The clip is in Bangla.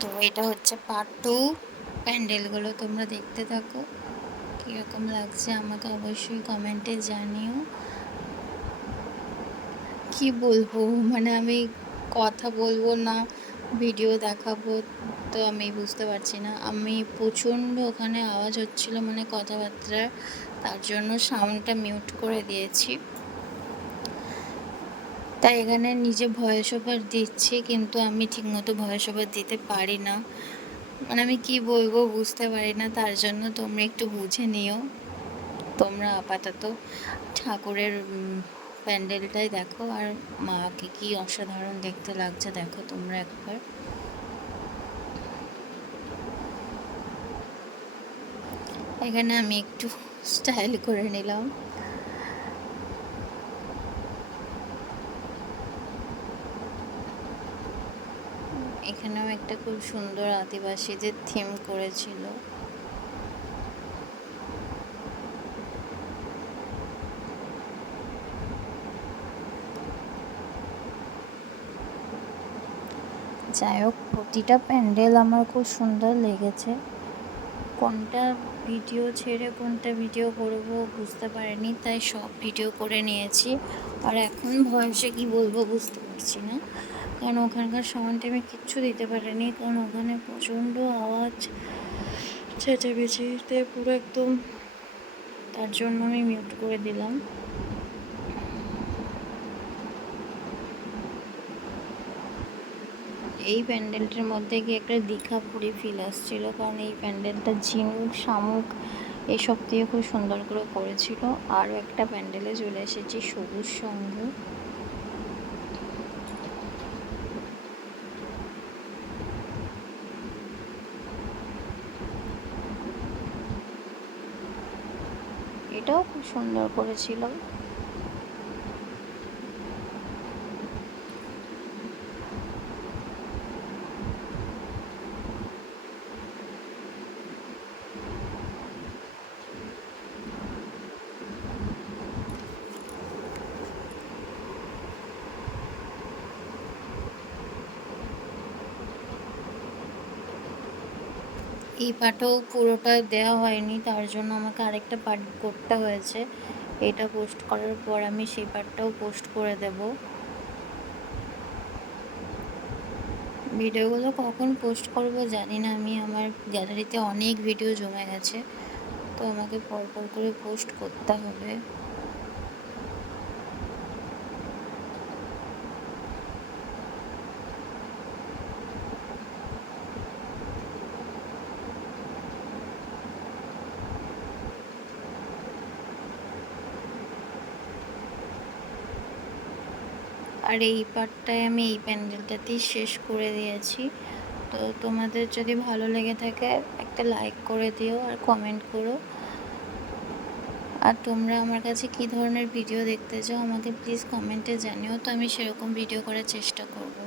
তো এটা হচ্ছে পার্ট 2। প্যান্ডেলগুলো তোমরা দেখতে থাকো, কীরকম লাগছে আমাকে অবশ্যই কমেন্টে জানিও। কি বলবো, মানে আমি কথা বলবো না ভিডিও দেখাবো, তো আমি বুঝতে পারছি না। আমি প্রচণ্ড ওখানে আওয়াজ হচ্ছিল, মানে কথাবার্তার, তার জন্য সাউন্ডটা মিউট করে দিয়েছি। তাই এখানে নিজে ভয়েস ওভার দিচ্ছি, কিন্তু আমি ঠিকমতো ভয়েস ওভার দিতে পারি না, মানে আমি কি বলবো বুঝতে পারি না, তার জন্য তোমরা একটু বুঝে নিও। তোমরা আপাতত ঠাকুরের প্যান্ডেলটাই দেখো, আর মাকে কি অসাধারণ দেখতে লাগছে দেখো তোমরা একবার। এখানে আমি একটু স্টাইল করে নিলাম। এখানেও একটা খুব সুন্দর আদিবাসীদের থিম করেছিল। যাই হোক, প্রতিটা প্যান্ডেল আমার খুব সুন্দর লেগেছে। কোনটা ভিডিও ছেড়ে কোনটা ভিডিও করব বুঝতে পারিনি, তাই সব ভিডিও করে নিয়েছি। আর এখন ভয়েসে কি বলবো বুঝতে পারছি না, কারণ ওখানকার সাউন্ডে আমি কিচ্ছু দিতে পারিনি, কারণ ওখানে প্রচণ্ড আওয়াজ, চেঁচামেচিতে পুরো একদম, তার জন্য আমি মিউট করে দিলাম। এই প্যান্ডেলটার মধ্যে গিয়ে একটা দীঘাপুরি ফিল আসছিল, কারণ এই প্যান্ডেলটা ঝিনুক শামুক এসব দিয়ে খুব সুন্দর করে করেছিল। আরও একটা প্যান্ডেলে চলে এসেছি, সবুজ সংঘ। এটাও খুব সুন্দর করেছিল। এই পার্টও পুরোটা দেওয়া হয়নি, তার জন্য আমাকে আরেকটা পার্ট করতে হয়েছে। এটা পোস্ট করার পর আমি সেই পার্টটাও পোস্ট করে দেব। ভিডিওগুলো কখন পোস্ট করব জানি না আমি, আমার গ্যালারিতে অনেক ভিডিও জমে গেছে, তো আমাকে পরপর করে পোস্ট করতে হবে। আর এই পার্টটায় আমি এই প্যান্ডেলটাতেই শেষ করে দিয়েছি। তো তোমাদের যদি ভালো লেগে থাকে একটা লাইক করে দিও আর কমেন্ট করো। আর তোমরা আমার কাছে কী ধরনের ভিডিও দেখতে চাও আমাকে প্লিজ কমেন্টে জানিও, তো আমি সেরকম ভিডিও করার চেষ্টা করব।